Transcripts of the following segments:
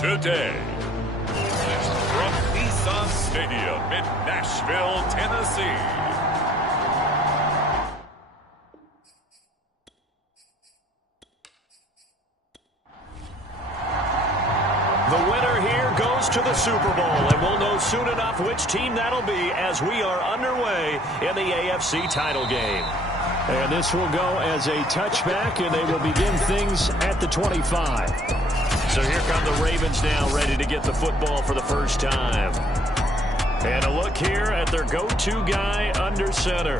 today. From Nissan Stadium in Nashville, Tennessee. The winner here goes to the Super Bowl, and we'll know soon enough which team that'll be as we are underway in the AFC title game. And this will go as a touchback, and they will begin things at the 25. So here come the Ravens now, ready to get the football for the first time. And a look here at their go-to guy under center.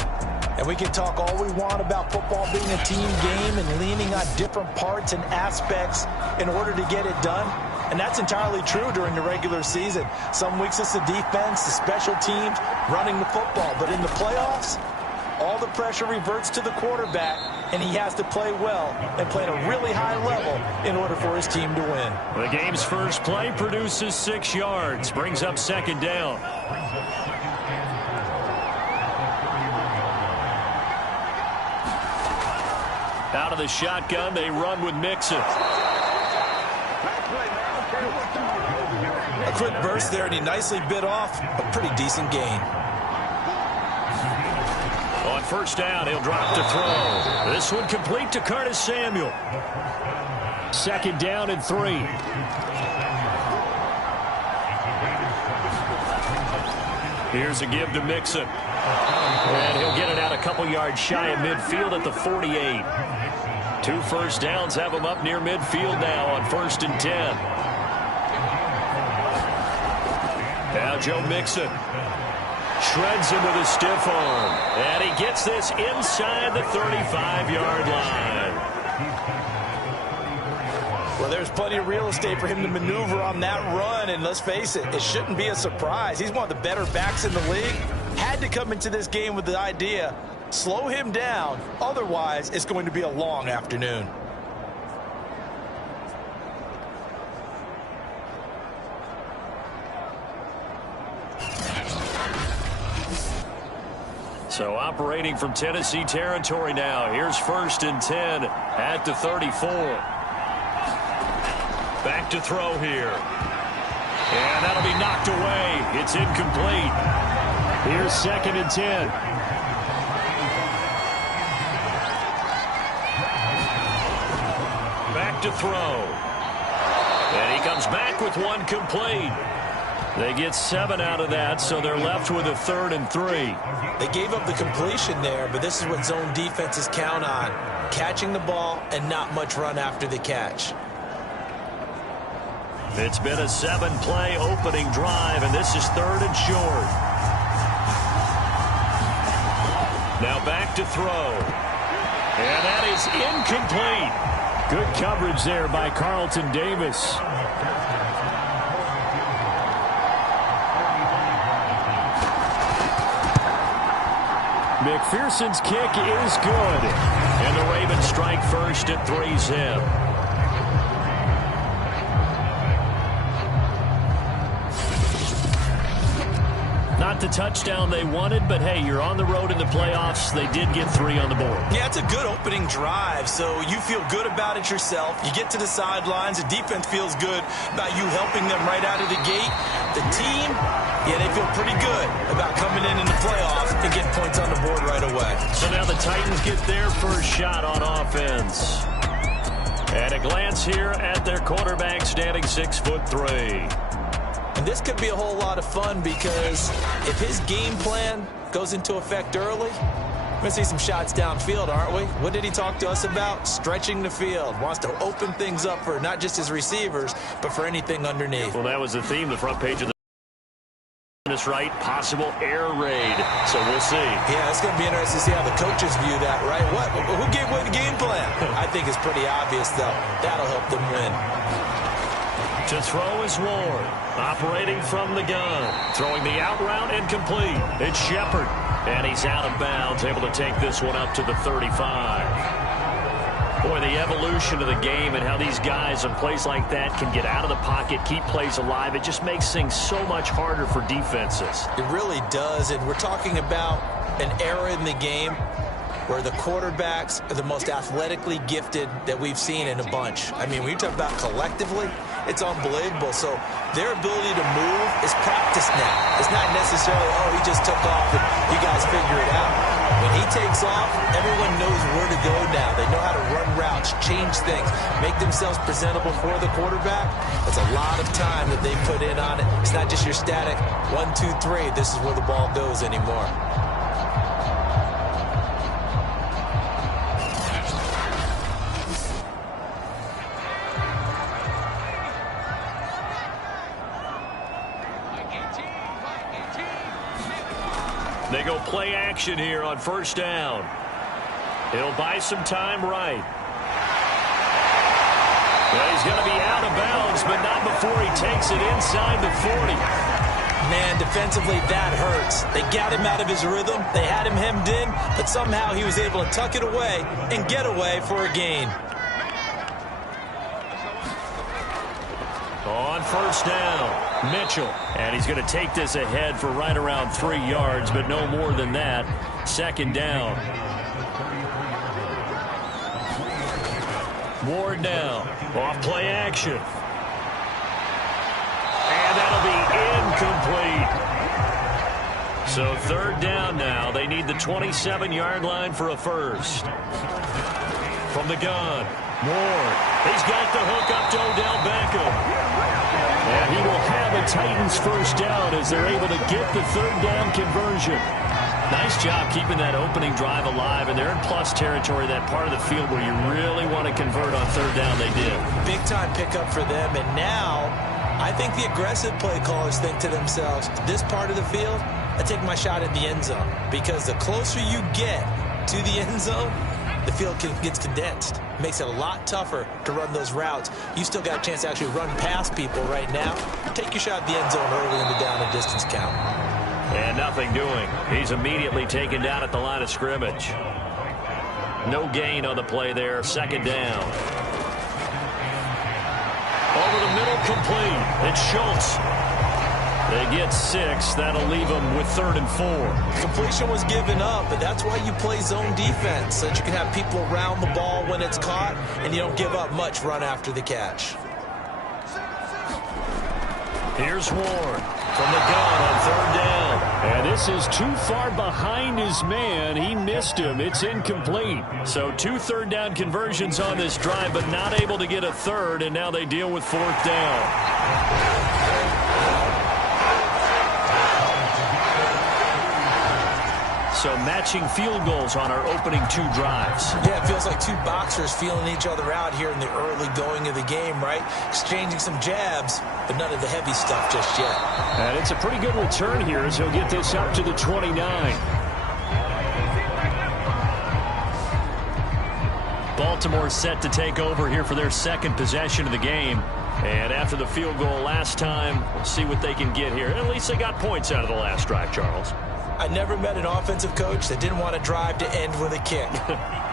And we can talk all we want about football being a team game and leaning on different parts and aspects in order to get it done. And that's entirely true during the regular season. Some weeks it's the defense, the special teams, running the football. But in the playoffs, all the pressure reverts to the quarterback, and he has to play well and play at a really high level in order for his team to win. The game's first play produces 6 yards, brings up second down. Out of the shotgun, they run with Mixon. A quick burst there, and he nicely bit off a pretty decent gain. On first down, he'll drop to throw. This one complete to Curtis Samuel. Second down and 3. Here's a give to Mixon. And he'll get it out a couple yards shy of midfield at the 48. 2 first downs have him up near midfield now on 1st and 10. Now Joe Mixon shreds him with a stiff arm. And he gets this inside the 35-yard line. Well, there's plenty of real estate for him to maneuver on that run. And let's face it, it shouldn't be a surprise. He's one of the better backs in the league. Had to come into this game with the idea, slow him down. Otherwise, it's going to be a long afternoon. So operating from Tennessee territory now. Here's 1st and 10 at the 34. Back to throw here. And that'll be knocked away. It's incomplete. Here's 2nd and 10. Back to throw. And he comes back with one complete. They get 7 out of that, so they're left with a 3rd and 3. They gave up the completion there, but this is what zone defenses count on. Catching the ball and not much run after the catch. It's been a 7-play opening drive, and this is 3rd and short. Now back to throw. And that is incomplete. Good coverage there by Carlton Davis. McPherson's kick is good. And the Ravens strike first at 3-zip. Not the touchdown they wanted, but hey, you're on the road in the playoffs. They did get 3 on the board. Yeah, it's a good opening drive, so you feel good about it yourself. You get to the sidelines, the defense feels good about you helping them right out of the gate. The team, yeah, they feel pretty good about coming in the playoffs and getting points on the board right away. So now the Titans get their first shot on offense. And a glance here at their quarterback standing 6'3". And this could be a whole lot of fun because if his game plan goes into effect early, we're going to see some shots downfield, aren't we? What did he talk to us about? Stretching the field. Wants to open things up for not just his receivers, but for anything underneath. Well, that was the theme, the front page of the this right, possible air raid. So we'll see. Yeah, it's going to be interesting to see how the coaches view that, right? Who gave away the game plan? I think it's pretty obvious, though. That'll help them win. To throw is Ward. Operating from the gun. Throwing the out route incomplete. It's Shepard. And he's out of bounds, able to take this one up to the 35. Boy, the evolution of the game and how these guys in plays like that can get out of the pocket, keep plays alive, it just makes things so much harder for defenses. It really does, and we're talking about an era in the game where the quarterbacks are the most athletically gifted that we've seen in a bunch. I mean, when you talk about collectively, it's unbelievable. So their ability to move is practiced now. It's not necessarily, oh, he just took off and you guys figure it out. When he takes off, everyone knows where to go now. They know how to run routes, change things, make themselves presentable for the quarterback. That's a lot of time that they put in on it. It's not just your static 1, 2, 3. This is where the ball goes anymore. They go play action here on first down. He'll buy some time right. Well, he's going to be out of bounds, but not before he takes it inside the 40. Man, defensively, that hurts. They got him out of his rhythm. They had him hemmed in, but somehow he was able to tuck it away and get away for a gain. On first down, Mitchell. And he's going to take this ahead for right around 3 yards, but no more than that. Second down. Ward now. Off play action. And that'll be incomplete. So third down now. They need the 27-yard line for a first. From the gun, Ward. He's got the hook up to Odell Beckham. And he will have a Titans first down as they're able to get the third down conversion. Nice job keeping that opening drive alive, and they're in plus territory, that part of the field where you really want to convert on third down. They did. Big time pickup for them, and now I think the aggressive play callers think to themselves, this part of the field, I take my shot at the end zone, because the closer you get to the end zone, the field gets condensed. Makes it a lot tougher to run those routes. You still got a chance to actually run past people right now. Take your shot at the end zone early in the down and distance count. And nothing doing. He's immediately taken down at the line of scrimmage. No gain on the play there. Second down. Over the middle, complete. It's Schultz. They get 6. That'll leave them with 3rd and 4. Completion was given up, but that's why you play zone defense, so that you can have people around the ball when it's caught, and you don't give up much run after the catch. Here's Ward from the gun on third down. And this is too far behind his man. He missed him. It's incomplete. So 2 third down conversions on this drive, but not able to get a third, and now they deal with 4th down. So matching field goals on our opening 2 drives. Yeah, it feels like 2 boxers feeling each other out here in the early going of the game, right? Exchanging some jabs, but none of the heavy stuff just yet. And it's a pretty good return here as he'll get this up to the 29. Baltimore set to take over here for their 2nd possession of the game. And after the field goal last time, we'll see what they can get here. At least they got points out of the last drive, Charles. I never met an offensive coach that didn't want a drive to end with a kick.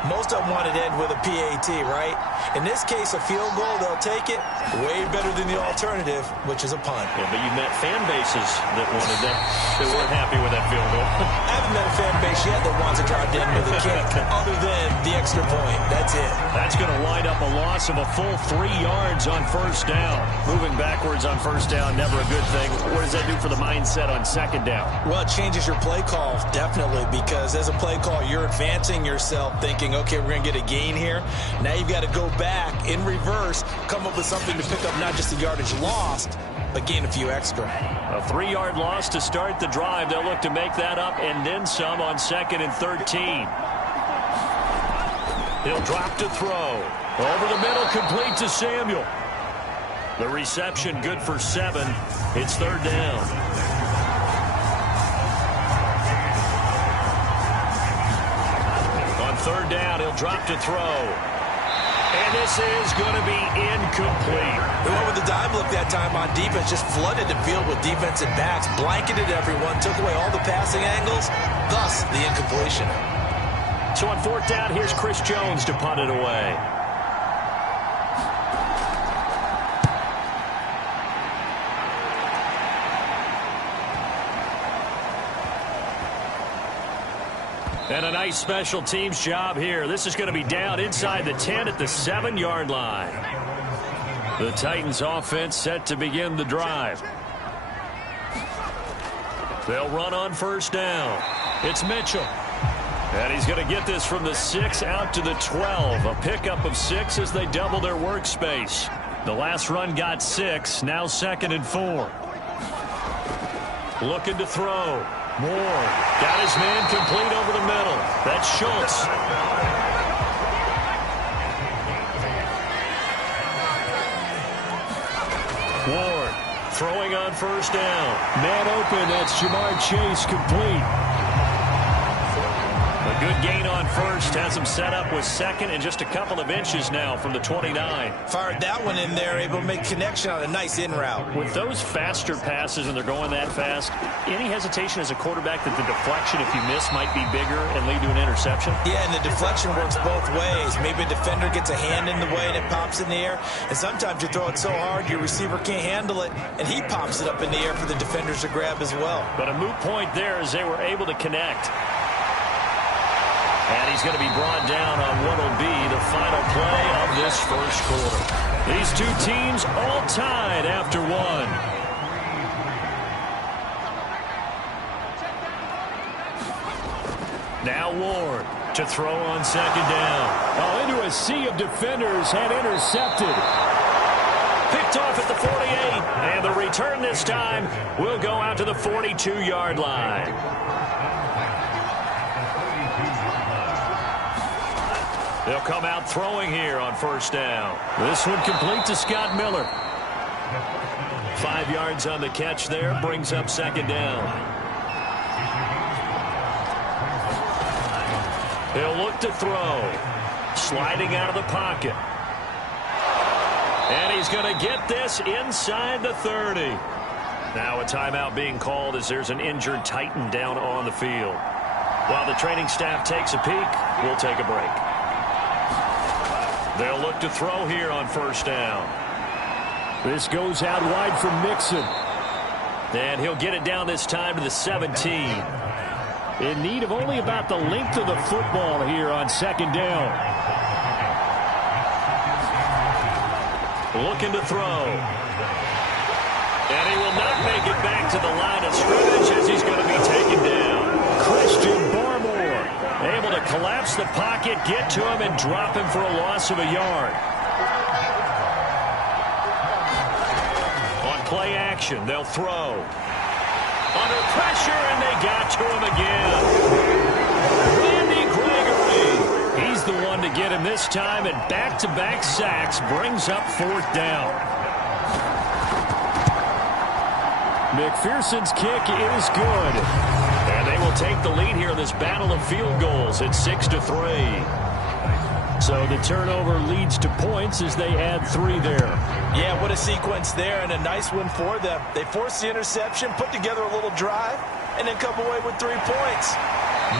Most of them wanted to end with a PAT, right? In this case, a field goal, they'll take it. Way better than the alternative, which is a punt. Yeah, but you met fan bases that wanted that, that weren't happy with that field goal. I haven't met a fan base yet that wants a drive to end with a kick, other than the extra point. That's it. That's going to wind up a loss of a full 3 yards on first down. Moving backwards on first down, never a good thing. What does that do for the mindset on second down? Well, it changes your play call, definitely, because as a play call, you're advancing yourself thinking, okay, we're going to get a gain here. Now you've got to go back in reverse, come up with something to pick up not just the yardage lost, but gain a few extra. A 3-yard loss to start the drive. They'll look to make that up and then some on 2nd and 13. He'll drop to throw. Over the middle, complete to Samuel. The reception good for 7. It's 3rd down. Third down, he'll drop to throw. And this is going to be incomplete. They went with the dime look that time on defense, just flooded the field with defensive backs, blanketed everyone, took away all the passing angles, thus the incompletion. So on 4th down, here's Chris Jones to punt it away. And a nice special teams job here. This is going to be down inside the 10 at the 7-yard line. The Titans offense set to begin the drive. They'll run on first down. It's Mitchell. And he's going to get this from the 6 out to the 12. A pickup of 6 as they double their workspace. The last run got 6. Now 2nd and 4. Looking to throw. Moore got his man complete over the middle. That's Schultz. Ward throwing on first down. Man open. That's Jamar Chase complete. A good gain on first. Has him set up with 2nd and just a couple of inches now from the 29. Fired that one in there, able to make connection on a nice in route. With those faster passes and they're going that fast, any hesitation as a quarterback that the deflection, if you miss, might be bigger and lead to an interception? Yeah, and the deflection works both ways. Maybe a defender gets a hand in the way and it pops in the air. And sometimes you throw it so hard your receiver can't handle it, and he pops it up in the air for the defenders to grab as well. But a moot point there as they were able to connect. And he's going to be brought down on what will be the final play of this first quarter. These two teams all tied after 1. Now Ward to throw on 2nd down. Oh, into a sea of defenders and intercepted. Picked off at the 48. And the return this time will go out to the 42-yard line. They'll come out throwing here on first down. This one complete to Scott Miller. 5 yards on the catch there, brings up 2nd down. He'll look to throw. Sliding out of the pocket. And he's going to get this inside the 30. Now a timeout being called as there's an injured Titan down on the field. While the training staff takes a peek, we'll take a break. They'll look to throw here on first down. This goes out wide for Mixon. And he'll get it down this time to the 17. In need of only about the length of the football here on 2nd down. Looking to throw. And he will not make it back to the line of scrimmage as he's going to be taken down. Christian Barmore able to collapse the pocket, get to him, and drop him for a loss of a yard. On play action, they'll throw. Under pressure, and they got to him again. Randy Gregory. He's the one to get him this time, and back-to-back sacks brings up 4th down. McPherson's kick is good. And they will take the lead here in this battle of field goals at 6-3. So the turnover leads to points as they add 3 there. Yeah, what a sequence there, and a nice one for them. They forced the interception, put together a little drive, and then come away with 3 points.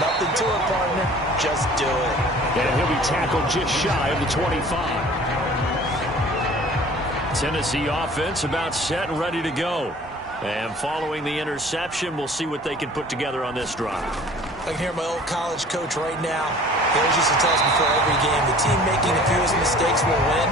Nothing to it, partner. Just do it. And he'll be tackled just shy of the 25. Tennessee offense about set and ready to go. And following the interception, we'll see what they can put together on this drive. I can hear my old college coach right now. He always used to tell us before every game, the team making the fewest mistakes will win.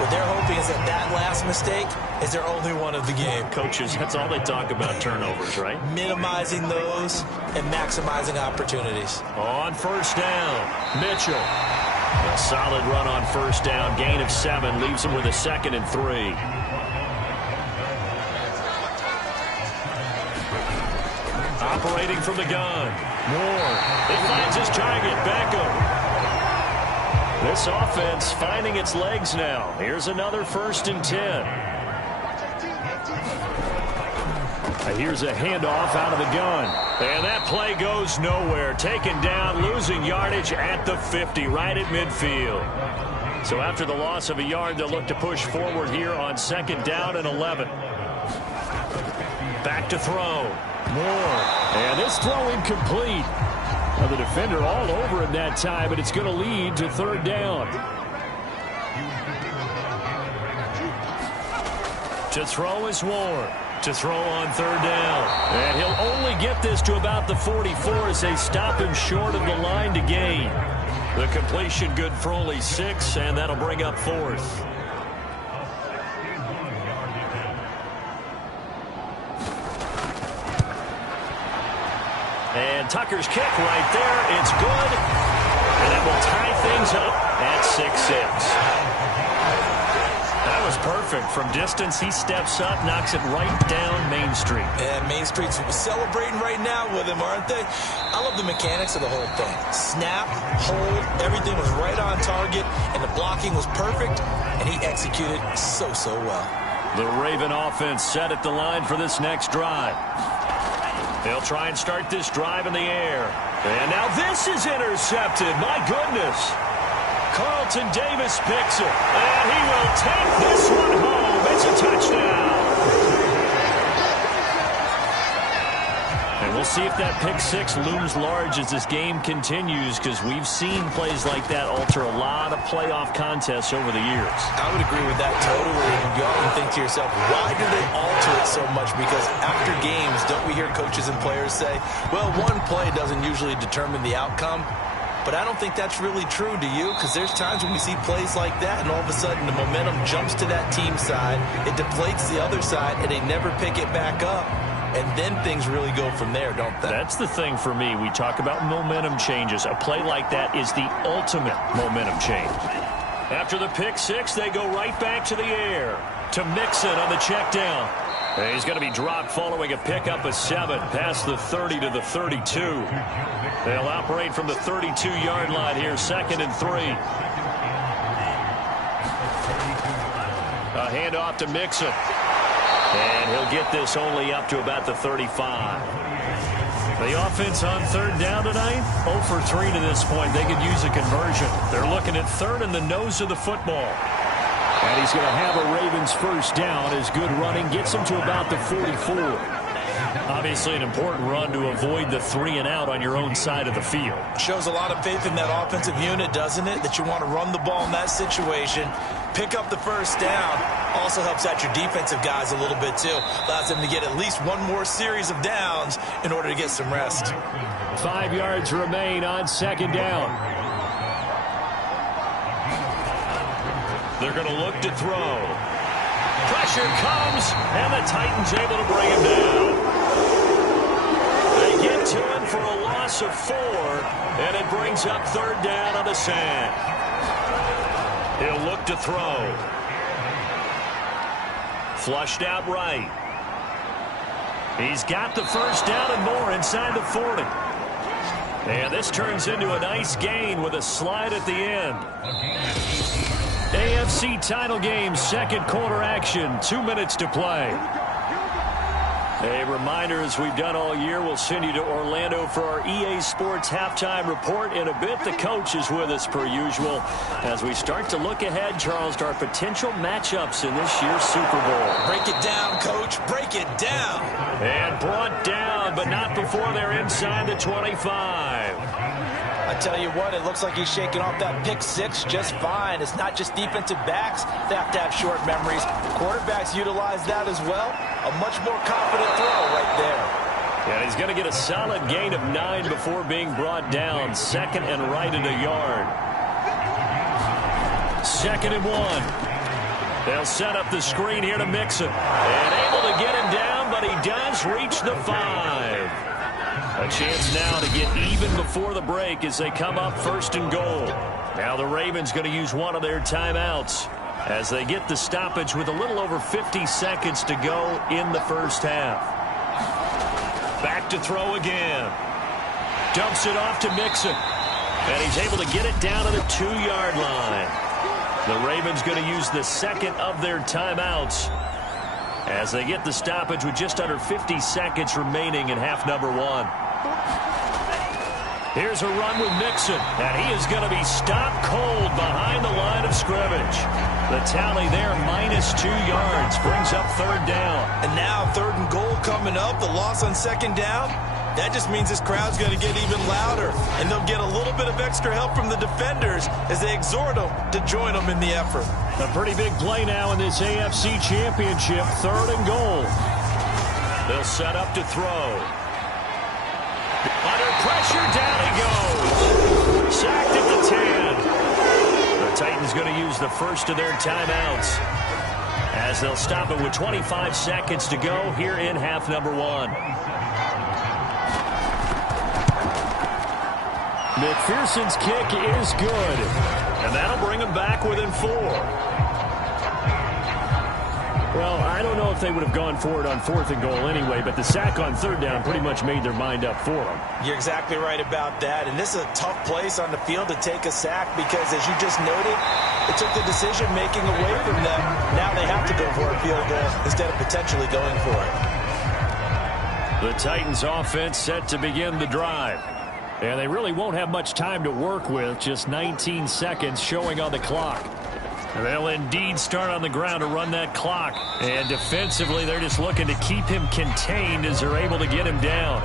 What they're hoping is that last mistake is their only one of the game. Coaches, that's all they talk about, turnovers, right? Minimizing those and maximizing opportunities. On first down, Mitchell. A solid run on first down. Gain of 7 leaves him with a 2nd and 3. Operating from the gun. Moore. He finds his target. Beckham. This offense finding its legs now. Here's another 1st and 10. Here's a handoff out of the gun. And that play goes nowhere. Taken down, losing yardage at the 50, right at midfield. So after the loss of a yard, they'll look to push forward here on 2nd down and 11. Back to throw. Moore. And this throw incomplete. Now the defender all over him that time, but it's going to lead to 3rd down. To throw is Ward. To throw on 3rd down. And he'll only get this to about the 44 as they stop him short of the line to gain. The completion good for only 6, and that'll bring up 4th. And Tucker's kick right there. It's good. And that will tie things up at 6-6. That was perfect. From distance, he steps up, knocks it right down Main Street. And Main Street's celebrating right now with him, aren't they? I love the mechanics of the whole thing. Snap, hold, everything was right on target, and the blocking was perfect, and he executed so well. The Raven offense set at the line for this next drive. They'll try and start this drive in the air. And now this is intercepted. My goodness. Carlton Davis picks it. And he will take this one home. It's a touchdown. And we'll see if that pick six looms large as this game continues, because we've seen plays like that alter a lot of playoff contests over the years. I would agree with that totally. And you often think to yourself, why do they alter it so much? Because after games, don't we hear coaches and players say, well, one play doesn't usually determine the outcome? But I don't think that's really true, do you? Because there's times when we see plays like that, and all of a sudden the momentum jumps to that team side, it deflates the other side, and they never pick it back up. And then things really go from there, don't they? That's the thing for me. We talk about momentum changes. A play like that is the ultimate momentum change. After the pick six, they go right back to the air. To Mixon on the check down. He's going to be dropped following a pickup of 7 past the 30 to the 32. They'll operate from the 32-yard line here, 2nd and 3. A handoff to Mixon. And he'll get this only up to about the 35. The offense on 3rd down tonight, 0 for 3 to this point. They could use a conversion. They're looking at 3rd in the nose of the football. And he's going to have a Ravens first down as good running gets him to about the 44. Obviously an important run to avoid the 3 and out on your own side of the field. Shows a lot of faith in that offensive unit, doesn't it? That you want to run the ball in that situation. Pick up the first down. Also helps out your defensive guys a little bit too. Allows them to get at least one more series of downs in order to get some rest. 5 yards remain on 2nd down. They're going to look to throw. Pressure comes, and the Titans able to bring him down. They get to him for a loss of 4, and it brings up 3rd down on the sand. He'll look to throw. Flushed out right. He's got the first down and more inside the 40. And this turns into a nice gain with a slide at the end. AFC title game, 2nd quarter action, 2 minutes to play. A reminder, as we've done all year, we'll send you to Orlando for our EA Sports halftime report in a bit. The coach is with us per usual as we start to look ahead, Charles, to our potential matchups in this year's Super Bowl. Break it down, Coach. Break it down. And brought down, but not before they're inside the 25. I tell you what, it looks like he's shaking off that pick six just fine. It's not just defensive backs that have to have short memories. Quarterbacks utilize that as well. A much more confident throw right there. And he's going to get a solid gain of 9 before being brought down. 2nd and right at a yard. 2nd and 1. They'll set up the screen here to Mixon. And able to get him down, but he does reach the 5. A chance now to get even before the break as they come up 1st and goal. Now the Ravens going to use one of their timeouts as they get the stoppage with a little over 50 seconds to go in the first half. Back to throw again. Dumps it off to Mixon. And he's able to get it down to the 2-yard line. The Ravens going to use the 2nd of their timeouts as they get the stoppage with just under 50 seconds remaining in half number 1. Here's a run with Mixon, and he is going to be stopped cold behind the line of scrimmage. The tally there, -2 yards, brings up 3rd down. And now 3rd and goal coming up, the loss on 2nd down. That just means this crowd's going to get even louder, and they'll get a little bit of extra help from the defenders as they exhort them to join them in the effort. A pretty big play now in this AFC Championship, 3rd and goal. They'll set up to throw. Under pressure, down he goes. Sacked at the 10. The Titans going to use the first of their timeouts as they'll stop it with 25 seconds to go here in half number 1. McPherson's kick is good. And that'll bring him back within 4. Well, I don't know if they would have gone for it on 4th and goal anyway, but the sack on 3rd down pretty much made their mind up for them. You're exactly right about that. And this is a tough place on the field to take a sack because, as you just noted, it took the decision-making away from them. Now they have to go for a field goal instead of potentially going for it. The Titans offense set to begin the drive. And they really won't have much time to work with, just 19 seconds showing on the clock. They'll indeed start on the ground to run that clock. And defensively, they're just looking to keep him contained as they're able to get him down.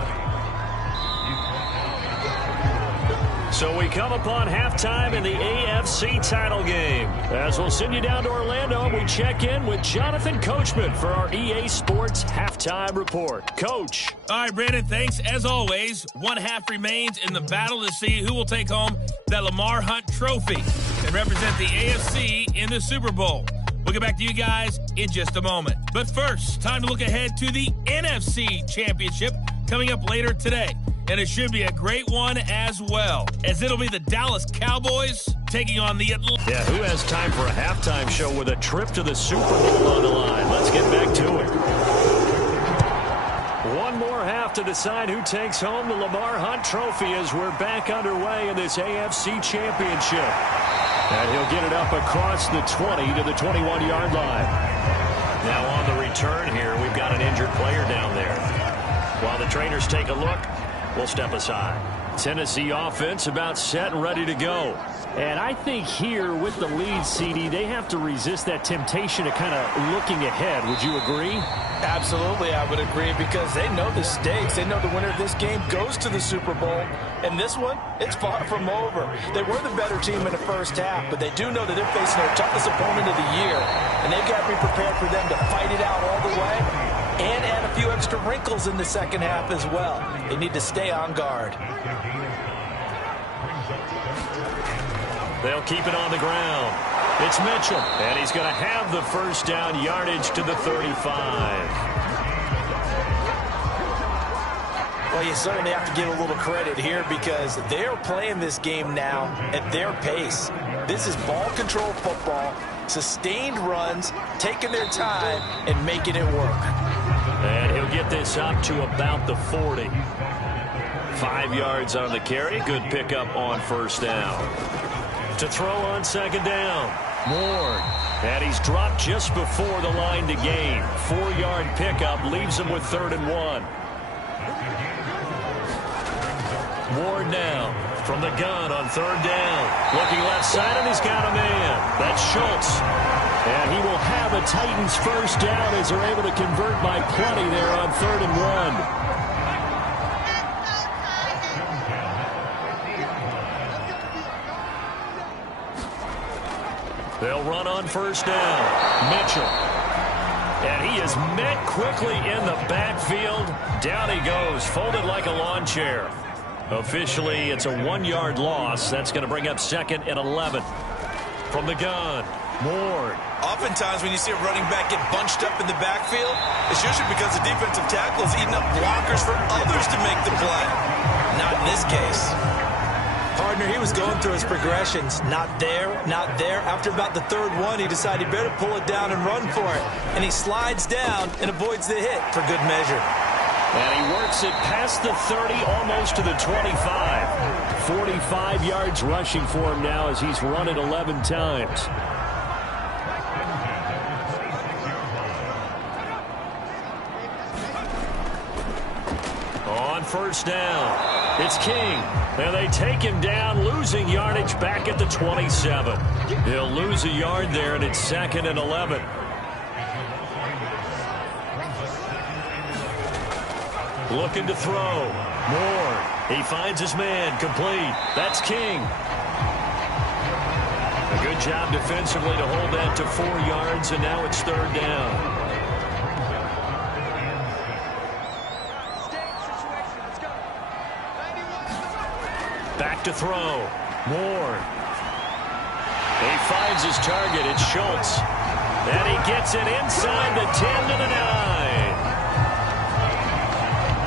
So we come upon halftime in the AFC title game. As we'll send you down to Orlando, and we check in with Jonathan Coachman for our EA Sports Halftime Report. Coach. All right, Brandon, thanks. As always, one half remains in the battle to see who will take home that Lamar Hunt trophy and represent the AFC in the Super Bowl. We'll get back to you guys in just a moment. But first, time to look ahead to the NFC Championship coming up later today. And it should be a great one as well, as it'll be the Dallas Cowboys taking on the Atlanta. Yeah, who has time for a halftime show with a trip to the Super Bowl on the line? Let's get back to it. One more half to decide who takes home the Lamar Hunt trophy as we're back underway in this AFC Championship. And he'll get it up across the 20 to the 21-yard line. Now on the return here, we've got an injured player down there. While the trainers take a look, we'll step aside. Tennessee offense about set and ready to go. And I think here with the lead, CD, they have to resist that temptation of kind of looking ahead. Would you agree? Absolutely, I would agree, because they know the stakes. They know the winner of this game goes to the Super Bowl. And this one, it's far from over. They were the better team in the first half, but they do know that they're facing their toughest opponent of the year. And they've got to be prepared for them to fight it out all the way and add a few extra wrinkles in the second half as well. They need to stay on guard. They'll keep it on the ground. It's Mitchell, and he's going to have the first down yardage to the 35. Well, you certainly have to give a little credit here because they're playing this game now at their pace. This is ball control football, sustained runs, taking their time, and making it work. And he'll get this up to about the 40. 5 yards on the carry. Good pickup on first down. To throw on second down, Moore. And he's dropped just before the line to gain. 4-yard pickup leaves him with 3rd and 1. Ward now from the gun on 3rd down. Looking left side, and he's got a man. That's Schultz. And he will have a Titans first down as they're able to convert by plenty there on 3rd and 1. They'll run on first down. Mitchell. And he is met quickly in the backfield. Down he goes, folded like a lawn chair. Officially, it's a 1-yard loss. That's going to bring up 2nd and 11. From the gun, Moore. Oftentimes when you see a running back get bunched up in the backfield, it's usually because the defensive tackle is eating up blockers for others to make the play. Not in this case. Partner, he was going through his progressions. Not there, not there. After about the 3rd one, he decided he better pull it down and run for it. And he slides down and avoids the hit for good measure. And he works it past the 30, almost to the 25. 45 yards rushing for him now as he's run it 11 times. On first down, it's King. And they take him down, losing yardage back at the 27. He'll lose a yard there, and it's 2nd and 11. Looking to throw. Moore. He finds his man. Complete. That's King. A good job defensively to hold that to 4 yards, and now it's 3rd down. Back to throw. Moore. He finds his target. It's Schultz. And he gets it inside the 10 to the 9.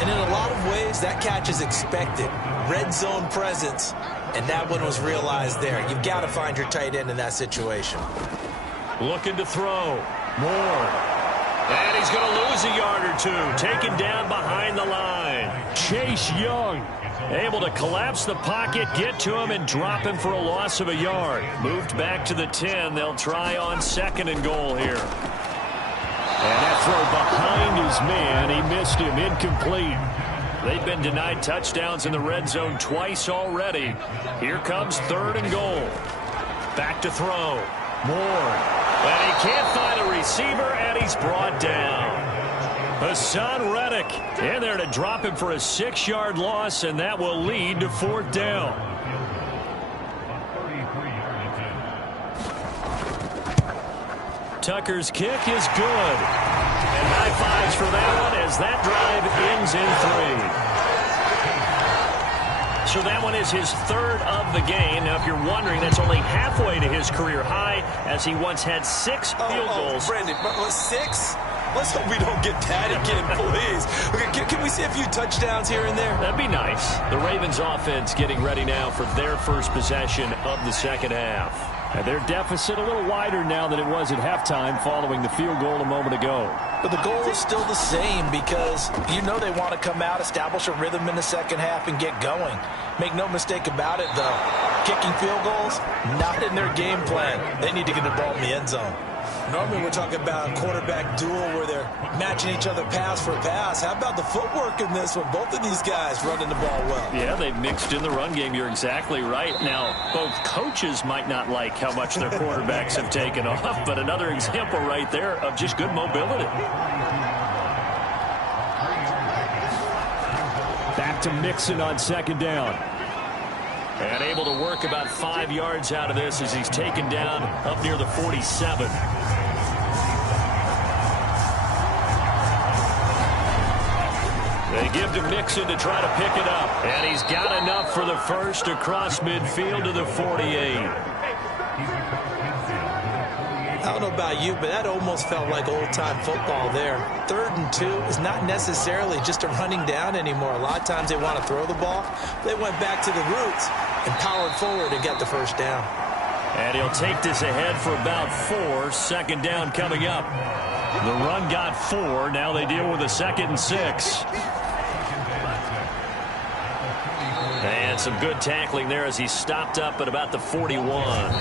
And in a lot of ways, that catch is expected. Red zone presence, and that one was realized there. You've got to find your tight end in that situation. Looking to throw. Moore. And he's going to lose a yard or two. Taken down behind the line. Chase Young able to collapse the pocket, get to him, and drop him for a loss of a yard. Moved back to the 10. They'll try on 2nd and goal here. And that throw behind his man. He missed him. Incomplete. They've been denied touchdowns in the red zone twice already. Here comes 3rd and goal. Back to throw. Moore. And he can't find a receiver, and he's brought down. Hassan Reddick in there to drop him for a 6-yard loss, and that will lead to 4th down. Tucker's kick is good. And high fives for that one as that drive ends in 3. So that one is his 3rd of the game. Now, if you're wondering, that's only halfway to his career high, as he once had 6 field goals. Brandon, 6? Let's hope we don't get that again, please. Okay, can we see a few touchdowns here and there? That'd be nice. The Ravens offense getting ready now for their first possession of the second half. And their deficit a little wider now than it was at halftime following the field goal a moment ago. But the goal is still the same because you know they want to come out, establish a rhythm in the second half, and get going. Make no mistake about it, though. Kicking field goals, not in their game plan. They need to get the ball in the end zone. Normally we're talking about a quarterback duel where they're matching each other pass for pass. How about the footwork in this one? Both of these guys running the ball well. Yeah, they've mixed in the run game. You're exactly right. Now, both coaches might not like how much their quarterbacks have taken off, but another example right there of just good mobility. Back to Mixon on 2nd down. And able to work about 5 yards out of this as he's taken down up near the 47. They give to Mixon to try to pick it up. And he's got enough for the first across midfield to the 48. I don't know about you, but that almost felt like old-time football there. 3rd and 2 is not necessarily just a running down anymore. A lot of times they want to throw the ball. They went back to the roots and powered forward and got the first down. And he'll take this ahead for about 4. 2nd down coming up. The run got 4. Now they deal with a 2nd and 6. And some good tackling there as he stopped up at about the 41.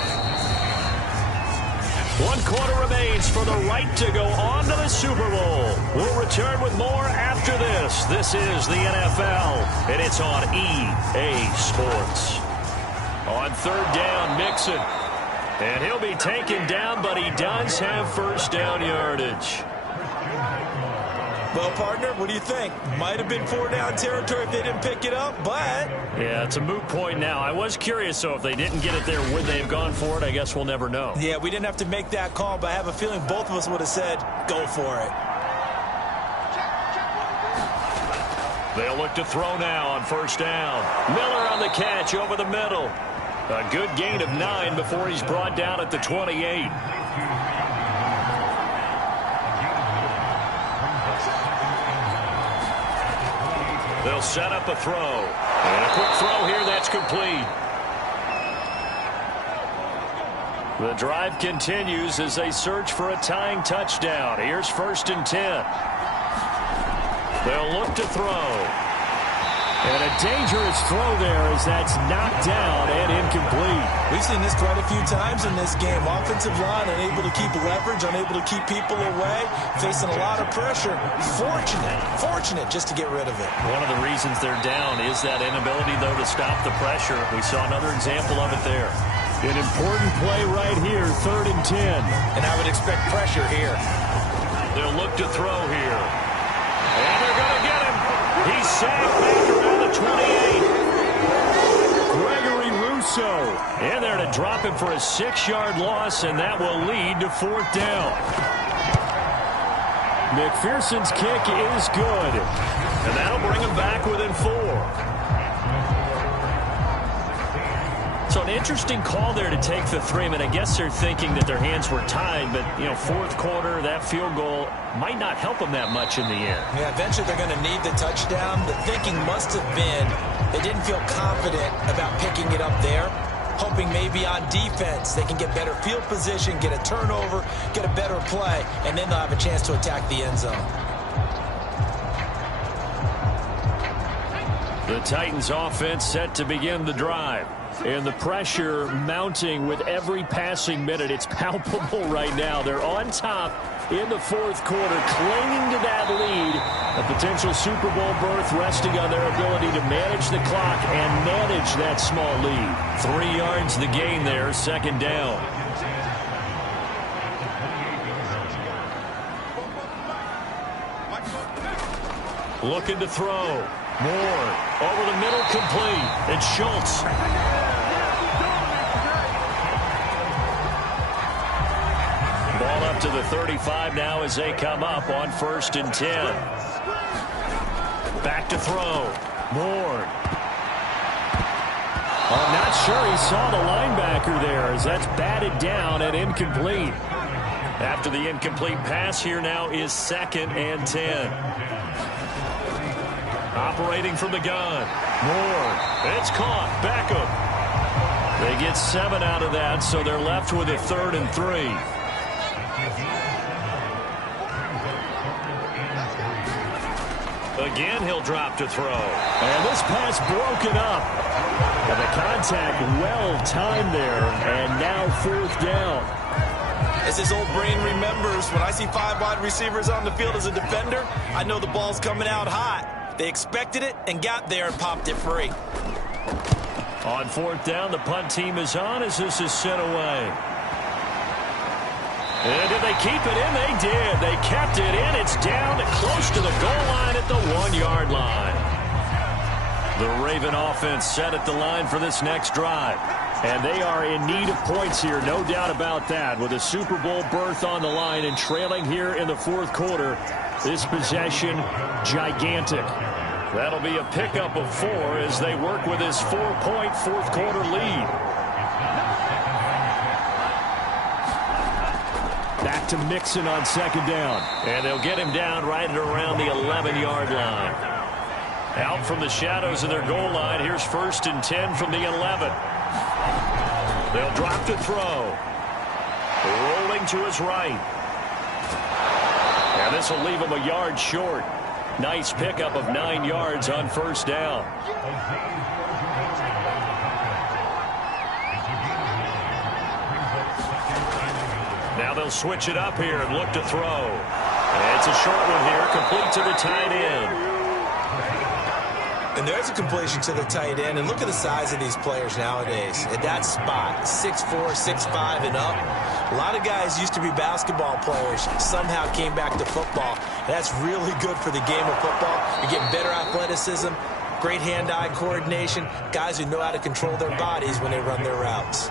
1 quarter remains for the right to go on to the Super Bowl. We'll return with more after this. This is the NFL, and it's on EA Sports. On 3rd down, Mixon. And he'll be taken down, but he does have first down yardage. Well, partner, what do you think? Might have been 4-down territory if they didn't pick it up, but... Yeah, it's a moot point now. I was curious, so if they didn't get it there, would they have gone for it? I guess we'll never know. Yeah, we didn't have to make that call, but I have a feeling both of us would have said, go for it. They'll look to throw now on 1st down. Miller on the catch over the middle. A good gain of 9 before he's brought down at the 28. They'll set up a throw. And a quick throw here that's complete. The drive continues as they search for a tying touchdown. Here's 1st and 10. They'll look to throw. And a dangerous throw there as that's knocked down and incomplete. We've seen this quite a few times in this game. Offensive line unable to keep leverage, unable to keep people away, facing a lot of pressure. Fortunate just to get rid of it. One of the reasons they're down is that inability, though, to stop the pressure. We saw another example of it there. An important play right here, 3rd and 10. And I would expect pressure here. They'll look to throw here. And they're going to get him. He's sacked back around the 28. Gregory Rousseau in there to drop him for a 6-yard loss, and that will lead to 4th down. McPherson's kick is good. And that'll bring him back within 4. So an interesting call there to take the 3. I mean, I guess they're thinking that their hands were tied, but, you know, fourth quarter, that field goal might not help them that much in the end. Yeah, eventually they're going to need the touchdown. The thinking must have been they didn't feel confident about picking it up there, hoping maybe on defense they can get better field position, get a turnover, get a better play, and then they'll have a chance to attack the end zone. The Titans offense set to begin the drive. And the pressure mounting with every passing minute. It's palpable right now. They're on top in the fourth quarter, clinging to that lead. A potential Super Bowl berth resting on their ability to manage the clock and manage that small lead. 3 yards the gain there, second down. Looking to throw. Moore over the middle, complete. It's Schultz. Ball up to the 35 now as they come up on 1st and 10. Back to throw. Moore. I'm not sure he saw the linebacker there as that's batted down and incomplete. After the incomplete pass, here now is 2nd and 10. Operating from the gun. Moore. It's caught. Beckham. They get 7 out of that, so they're left with a 3rd and 3. Again, he'll drop to throw. And this pass broken up. And the contact well timed there. And now 4th down. As his old brain remembers, when I see 5 wide receivers on the field as a defender, I know the ball's coming out hot. They expected it and got there and popped it free. On 4th down, the punt team is on as this is sent away. And did they keep it in? They did. They kept it in. It's down close to the goal line at the 1-yard line. The Raven offense set at the line for this next drive. And they are in need of points here, no doubt about that. With a Super Bowl berth on the line and trailing here in the fourth quarter, this possession gigantic. That'll be a pickup of 4 as they work with this 4-point fourth quarter lead. Back to Mixon on 2nd down. And they'll get him down right at around the 11-yard line. Out from the shadows of their goal line, here's 1st and 10 from the 11. They'll drop to throw. Rolling to his right. And this will leave him a yard short. Nice pickup of 9 yards on 1st down. Now they'll switch it up here and look to throw. And it's a short one here, complete to the tight end. And there's a completion to the tight end. And look at the size of these players nowadays. At that spot, 6'4", 6'5", and up. A lot of guys used to be basketball players, somehow came back to football. And that's really good for the game of football. You're getting better athleticism, great hand-eye coordination, guys who know how to control their bodies when they run their routes.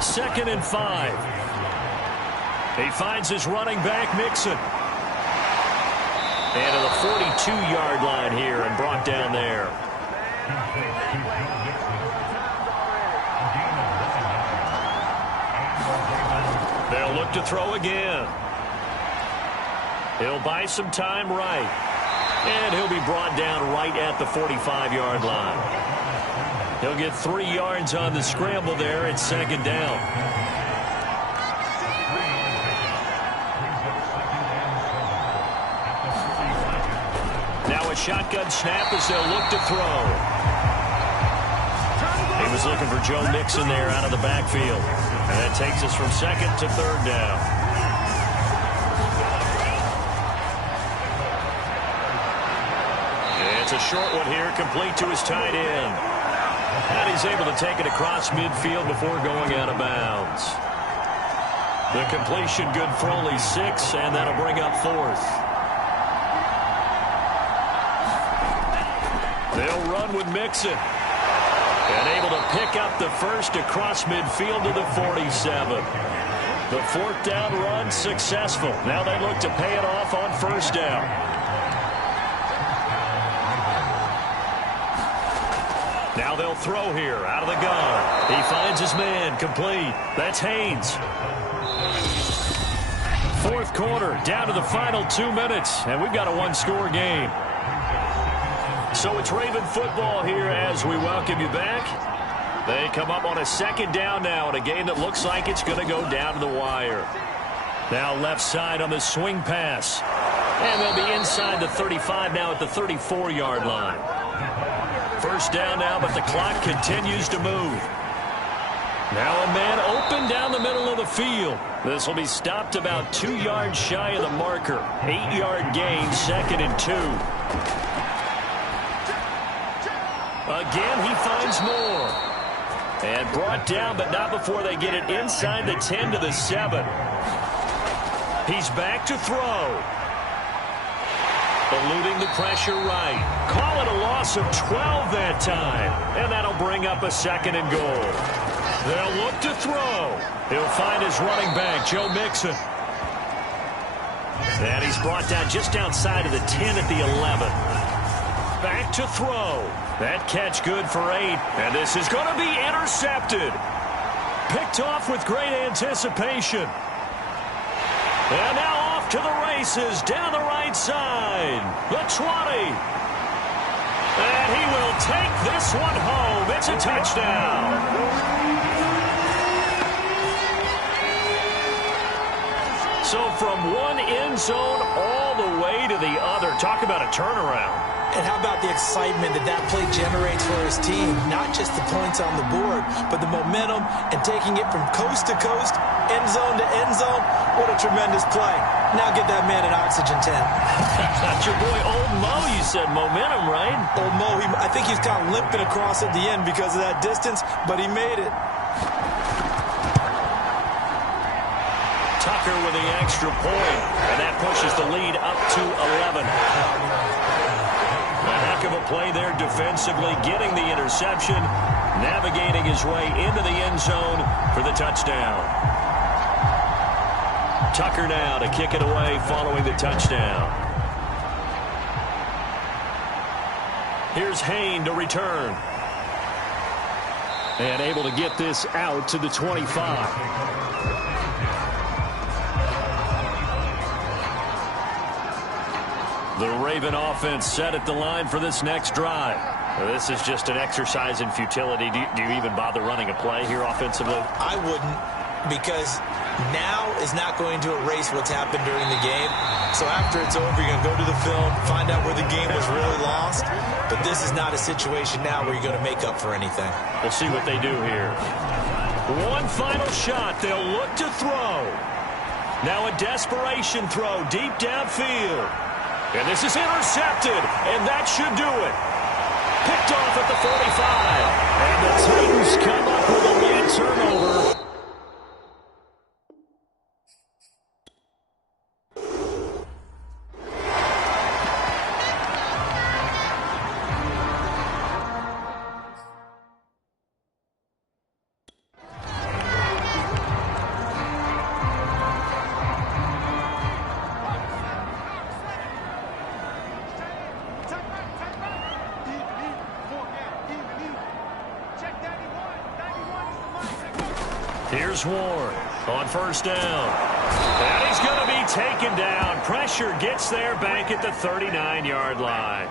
2nd and 5. He finds his running back, Mixon. And to the 42-yard line here and brought down there. They'll look to throw again. He'll buy some time right. And he'll be brought down right at the 45-yard line. He'll get 3 yards on the scramble there at 2nd down. Now a shotgun snap as they'll look to throw. He was looking for Joe Mixon there out of the backfield. And that takes us from 2nd to 3rd down. It's a short one here, complete to his tight end. And he's able to take it across midfield before going out of bounds. The completion good for only 6, and that'll bring up 4th. They'll run with Mixon. And able to pick up the first across midfield to the 47. The 4th down run successful. Now they look to pay it off on 1st down. Now they'll throw here out of the gun. He finds his man, complete. That's Haynes. Fourth quarter, down to the final 2 minutes, and we've got a one-score game. So it's Raven football here as we welcome you back. They come up on a second down now in a game that looks like it's going to go down to the wire. Now left side on the swing pass. And they'll be inside the 35 now at the 34-yard line. First down now, but the clock continues to move. Now a man open down the middle of the field. This will be stopped about 2 yards shy of the marker. 8-yard gain, 2nd and 2. Again, he finds more. And brought down, but not before they get it inside the 10 to the 7. He's back to throw. Eluding the pressure right. Call it a loss of 12 that time. And that'll bring up a 2nd and goal. They'll look to throw. He'll find his running back, Joe Mixon. And he's brought down just outside of the 10 at the 11. Back to throw. That catch good for 8. And this is going to be intercepted. Picked off with great anticipation. And now off to the races down the right side. The 20. And he will take this one home. It's a touchdown. So from one end zone all the way to the other. Talk about a turnaround. And how about the excitement that play generates for his team? Not just the points on the board, but the momentum and taking it from coast to coast, end zone to end zone. What a tremendous play. Now get that man an oxygen tent. That's your boy Old Mo, you said. Momentum, right? Old Mo, I think he's kind of limping across at the end because of that distance, but he made it. Tucker with the extra point, and that pushes the lead up to 11. A heck of a play there defensively, getting the interception, navigating his way into the end zone for the touchdown. Tucker now to kick it away following the touchdown. Here's Haynes to return. And able to get this out to the 25. The Raven offense set at the line for this next drive. This is just an exercise in futility. Do you even bother running a play here offensively? I wouldn't, because now is not going to erase what's happened during the game. So after it's over, you're going to go to the film, find out where the game was really lost. But this is not a situation now where you're going to make up for anything. We'll see what they do here. One final shot. They'll look to throw. Now a desperation throw deep downfield. And this is intercepted, and that should do it. Picked off at the 45. And the Titans come up with a late turnover. Here's Ward on first down. And he's going to be taken down. Pressure gets there back at the 39-yard line.